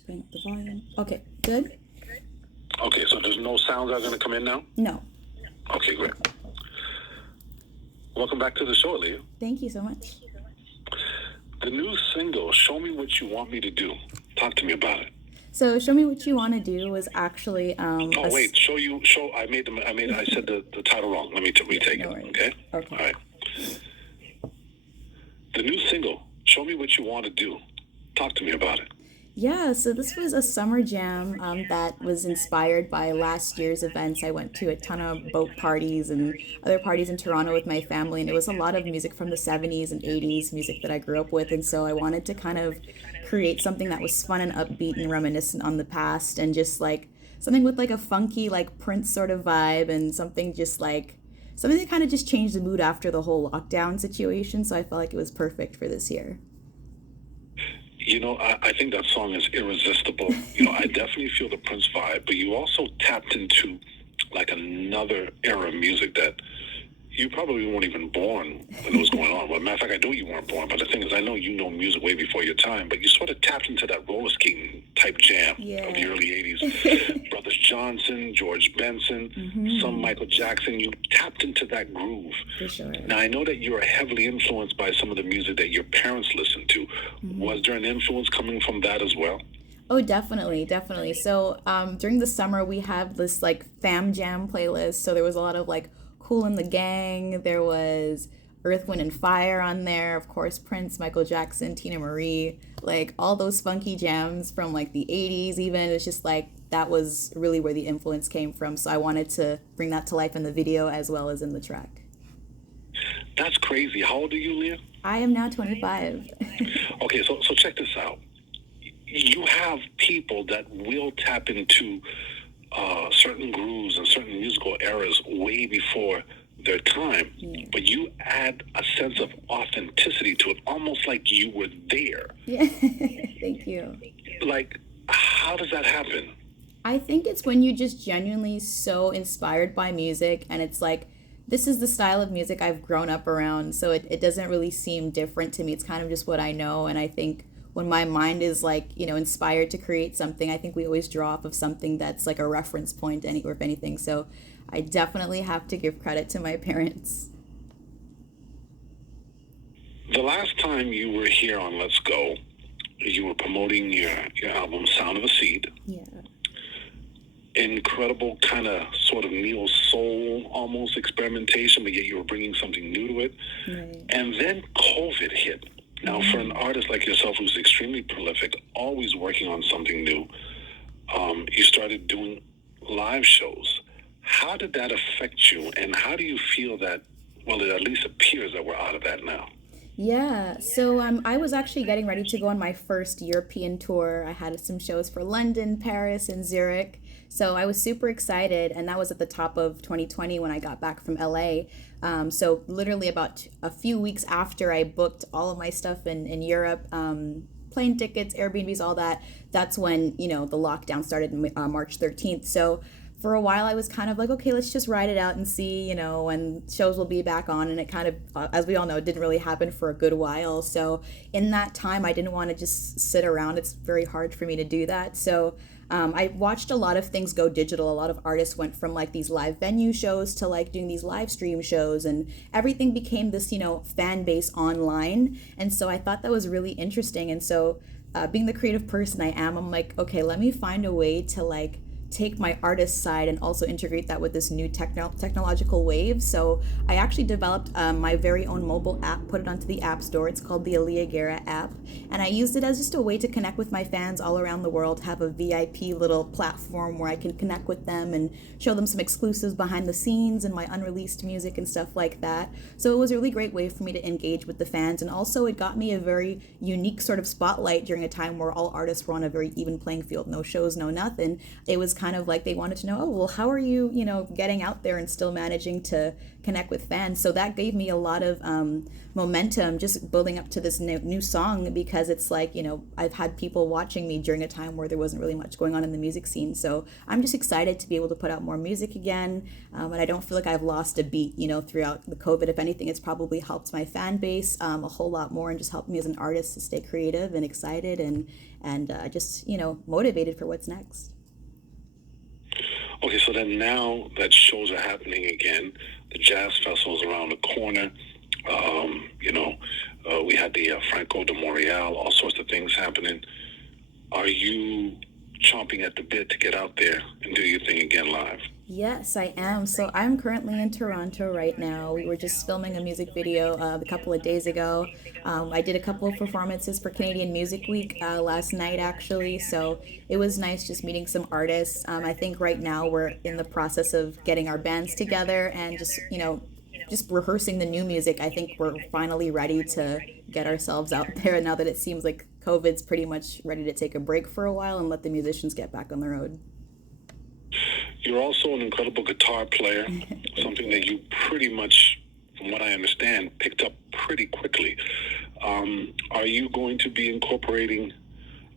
Just bring up the volume. Okay, good? Okay, so there's no sounds that are going to come in now? No. Okay, great. Welcome back to the show, Aliah. Thank you so much. The new single, Show Me What You Want Me to Do. Talk to me about it. So Show Me What You Want to Do was actually Oh, wait, I said the title wrong. Let me retake No it, worries. okay? Okay. All right. The new single, Show Me What You Want to Do. Talk to me about it. Yeah, so this was a summer jam that was inspired by last year's events. I went to a ton of boat parties and other parties in Toronto with my family, and it was a lot of music from the 70s and 80s, music that I grew up with. And so I wanted to kind of create something that was fun and upbeat and reminiscent on the past, and just like something with like a funky, like Prince sort of vibe, and something just like something that kind of just changed the mood after the whole lockdown situation. So I felt like it was perfect for this year. You know, I think that song is irresistible. I definitely feel the Prince vibe, but you also tapped into like another era of music that you probably weren't even born when it was going on. Well, matter of fact, I know you weren't born, but the thing is, I know you know music way before your time, but you sort of tapped into that roller skating type jam of the early 80s. Brothers Johnson, George Benson, some Michael Jackson. You tapped into that groove. For sure. Now, I know that you are heavily influenced by some of the music that your parents listened to. Was there an influence coming from that as well? Oh, definitely, definitely. So, during the summer, we have this like fam jam playlist. So there was a lot of like Cool in the Gang. There was Earth, Wind, and Fire on there. Of course, Prince, Michael Jackson, Tina Marie, like all those funky jams from like the 80s even. It's just like that was really where the influence came from. So I wanted to bring that to life in the video as well as in the track. That's crazy. How old are you, Leah? I am now 25. Okay, so check this out. You have people that will tap into certain grooves and certain musical eras way before their time, but you add a sense of authenticity to it, almost like you were there. Yeah, thank you. Like, how does that happen? I think it's when you just genuinely so inspired by music, and it's like, this is the style of music I've grown up around, so it doesn't really seem different to me. It's kind of just what I know. And I think when my mind is like, inspired to create something, I think we always draw off of something that's like a reference point or if anything. So I definitely have to give credit to my parents. The last time you were here on Let's Go, you were promoting your album Sound of a Seed. Yeah. Incredible kind of sort of neo soul almost experimentation, but yet you were bringing something new to it. Right. And then COVID hit. Now, for an artist like yourself who's extremely prolific, always working on something new, you started doing live shows. How did that affect you, and how do you feel that, well, it at least appears that we're out of that now? Yeah, so I was actually getting ready to go on my first European tour. I had some shows for London, Paris, and Zurich. So I was super excited, and that was at the top of 2020 when I got back from LA. So literally about a few weeks after I booked all of my stuff in Europe, plane tickets, Airbnbs, all that, that's when, the lockdown started March 13th. So for a while I was kind of like, okay, let's just ride it out and see, when shows will be back on. And it kind of, as we all know, it didn't really happen for a good while. So in that time, I didn't want to just sit around. It's very hard for me to do that. So I watched a lot of things go digital. A lot of artists went from like these live venue shows to like doing these live stream shows, and everything became this, fan base online. And so I thought that was really interesting. And so being the creative person I am, I'm like, okay, let me find a way to like take my artist side and also integrate that with this new technological wave. So I actually developed my very own mobile app, put it onto the App Store. It's called the Aliah Guerra app. And I used it as just a way to connect with my fans all around the world, have a VIP little platform where I can connect with them and show them some exclusives behind the scenes and my unreleased music and stuff like that. So it was a really great way for me to engage with the fans. And also it got me a very unique sort of spotlight during a time where all artists were on a very even playing field, no shows, no nothing. It was kind of like they wanted to know, oh, well, how are you, getting out there and still managing to connect with fans? So that gave me a lot of momentum just building up to this new song, because it's like, I've had people watching me during a time where there wasn't really much going on in the music scene. So I'm just excited to be able to put out more music again. And I don't feel like I've lost a beat, throughout the COVID. If anything, it's probably helped my fan base a whole lot more and just helped me as an artist to stay creative and excited and just, motivated for what's next. Okay, so then now that shows are happening again, the jazz festival's around the corner. We had the Franco de Montreal, all sorts of things happening. Are you chomping at the bit to get out there and do your thing again live? Yes, I am. So I'm currently in Toronto right now. We were just filming a music video a couple of days ago. I did a couple of performances for Canadian Music Week last night, actually. So it was nice just meeting some artists. I think right now we're in the process of getting our bands together and just rehearsing the new music. I think we're finally ready to get ourselves out there now that it seems like COVID's pretty much ready to take a break for a while and let the musicians get back on the road. You're also an incredible guitar player, something that you pretty much, from what I understand, picked up pretty quickly. Are you going to be incorporating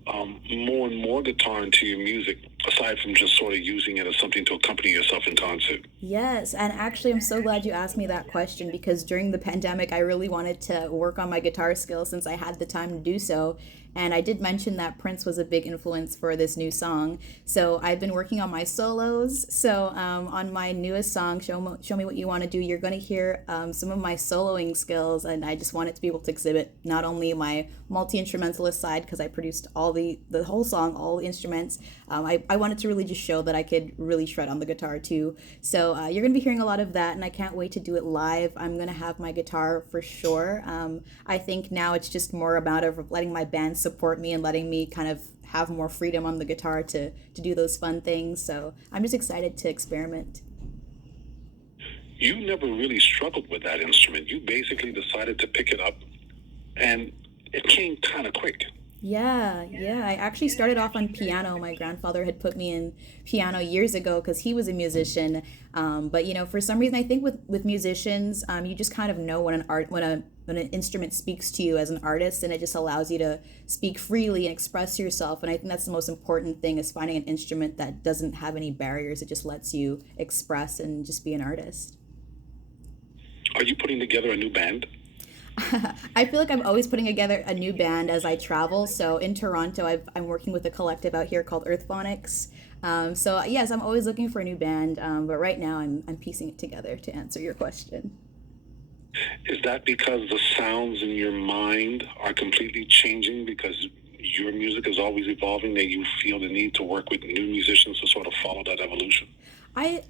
more and more guitar into your music, aside from just sort of using it as something to accompany yourself in concert? Yes, and actually, I'm so glad you asked me that question because during the pandemic, I really wanted to work on my guitar skills since I had the time to do so. And I did mention that Prince was a big influence for this new song. So I've been working on my solos. So on my newest song, Show Me What You Want to Do, you're going to hear some of my soloing skills. And I just wanted to be able to exhibit not only my multi-instrumentalist side, because I produced all the whole song, all the instruments. I wanted to really just show that I could really shred on the guitar too. So you're going to be hearing a lot of that, and I can't wait to do it live. I'm going to have my guitar for sure. I think now it's just more about of letting my band support me and letting me kind of have more freedom on the guitar to do those fun things. So I'm just excited to experiment. You never really struggled with that instrument. You basically decided to pick it up, and it came kind of quick. Yeah. I actually started off on piano. My grandfather had put me in piano years ago because he was a musician. But for some reason, I think with musicians, you just kind of know when an instrument speaks to you as an artist, and it just allows you to speak freely and express yourself. And I think that's the most important thing, is finding an instrument that doesn't have any barriers. It just lets you express and just be an artist. Are you putting together a new band? I feel like I'm always putting together a new band as I travel. So in Toronto, I'm working with a collective out here called Earth Phonics. So yes, I'm always looking for a new band, but right now I'm piecing it together to answer your question. Is that because the sounds in your mind are completely changing because your music is always evolving, that you feel the need to work with new musicians to sort of follow that evolution? I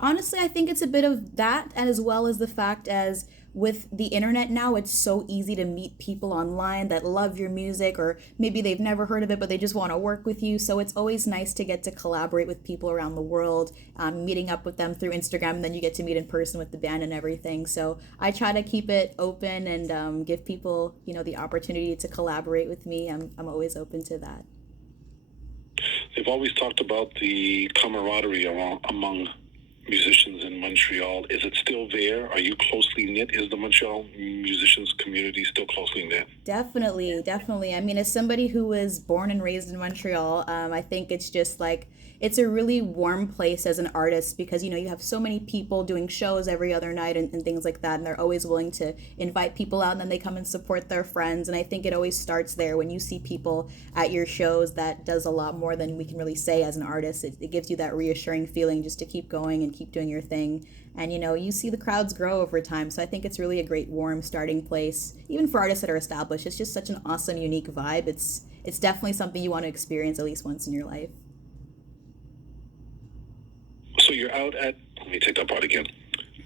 think it's a bit of that, and as well as the fact as with the internet now, it's so easy to meet people online that love your music, or maybe they've never heard of it, but they just want to work with you. So it's always nice to get to collaborate with people around the world, meeting up with them through Instagram, and then you get to meet in person with the band and everything. So I try to keep it open and give people, the opportunity to collaborate with me. I'm always open to that. They've always talked about the camaraderie among musicians in Montreal. Is it still there? Are you closely knit? Is the Montreal musicians community still closely knit? Definitely. I mean, as somebody who was born and raised in Montreal, I think it's just like, it's a really warm place as an artist because, you have so many people doing shows every other night and things like that. And they're always willing to invite people out, and then they come and support their friends. And I think it always starts there. When you see people at your shows, that does a lot more than we can really say as an artist. It gives you that reassuring feeling just to keep going and keep doing your thing. And, you see the crowds grow over time. So I think it's really a great, warm starting place, even for artists that are established. It's just such an awesome, unique vibe. It's definitely something you want to experience at least once in your life. So you're out at, let me take that part again.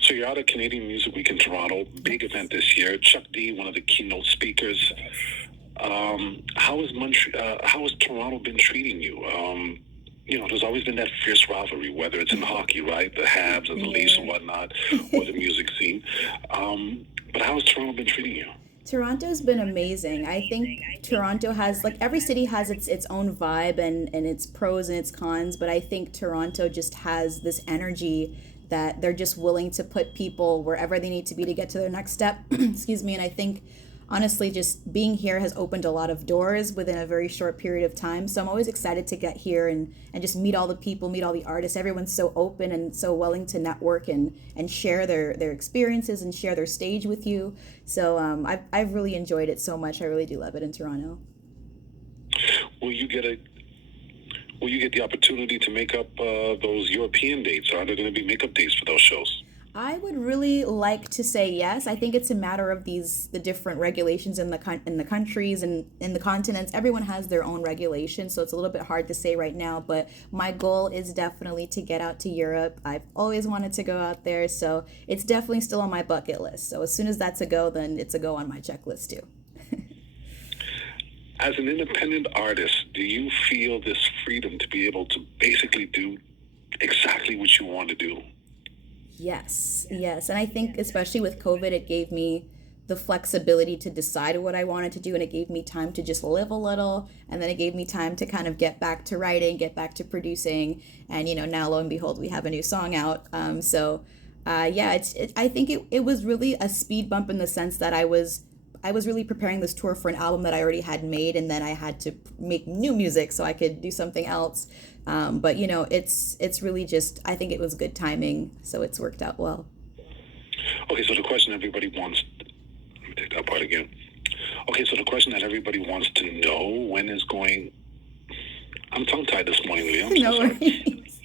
So you're out at Canadian Music Week in Toronto, big event this year. Chuck D, one of the keynote speakers. How has Toronto been treating you? There's always been that fierce rivalry, whether it's in hockey, right? The Habs and the Leafs and whatnot, or the music scene. But how has Toronto been treating you? Toronto's been amazing. I think Toronto has, like, every city has its own vibe and its pros and its cons, but I think Toronto just has this energy that they're just willing to put people wherever they need to be to get to their next step. Excuse me. And I think honestly, just being here has opened a lot of doors within a very short period of time. So I'm always excited to get here and just meet all the people, meet all the artists. Everyone's so open and so willing to network and share their experiences and share their stage with you. So I've really enjoyed it so much. I really do love it in Toronto. Will you get a Will you get the opportunity to make up those European dates? Are there going to be makeup dates for those shows? I would really like to say yes. I think it's a matter of the different regulations in in the countries and in the continents. Everyone has their own regulations, so it's a little bit hard to say right now. But my goal is definitely to get out to Europe. I've always wanted to go out there, so it's definitely still on my bucket list. So as soon as that's a go, then it's a go on my checklist too. As an independent artist, do you feel this freedom to be able to basically do exactly what you want to do? Yes, yes. And I think, especially with COVID, it gave me the flexibility to decide what I wanted to do. And it gave me time to just live a little. And then it gave me time to kind of get back to writing, get back to producing. And, now lo and behold, we have a new song out. Yeah, I think it was really a speed bump in the sense that I was really preparing this tour for an album that I already had made, and then I had to make new music so I could do something else. But it's really just, I think it was good timing, so it's worked out well. Okay, so the question everybody wants. Let me take that part again. Okay, so the question that everybody wants to know when is going. I'm tongue tied this morning, Leah. I'm so No sorry. worries.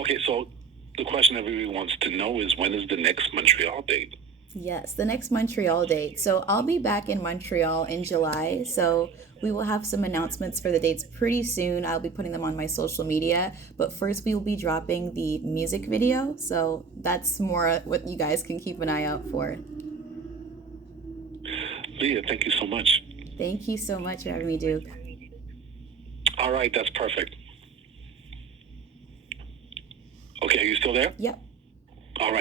Okay, so the question everybody wants to know is when is the next Montreal date? Yes, the next Montreal date. So I'll be back in Montreal in July. So we will have some announcements for the dates pretty soon. I'll be putting them on my social media. But first, we will be dropping the music video. So that's more what you guys can keep an eye out for. Leah, thank you so much. Thank you so much for having me, Duke. All right, that's perfect. Okay, are you still there? Yep. All right.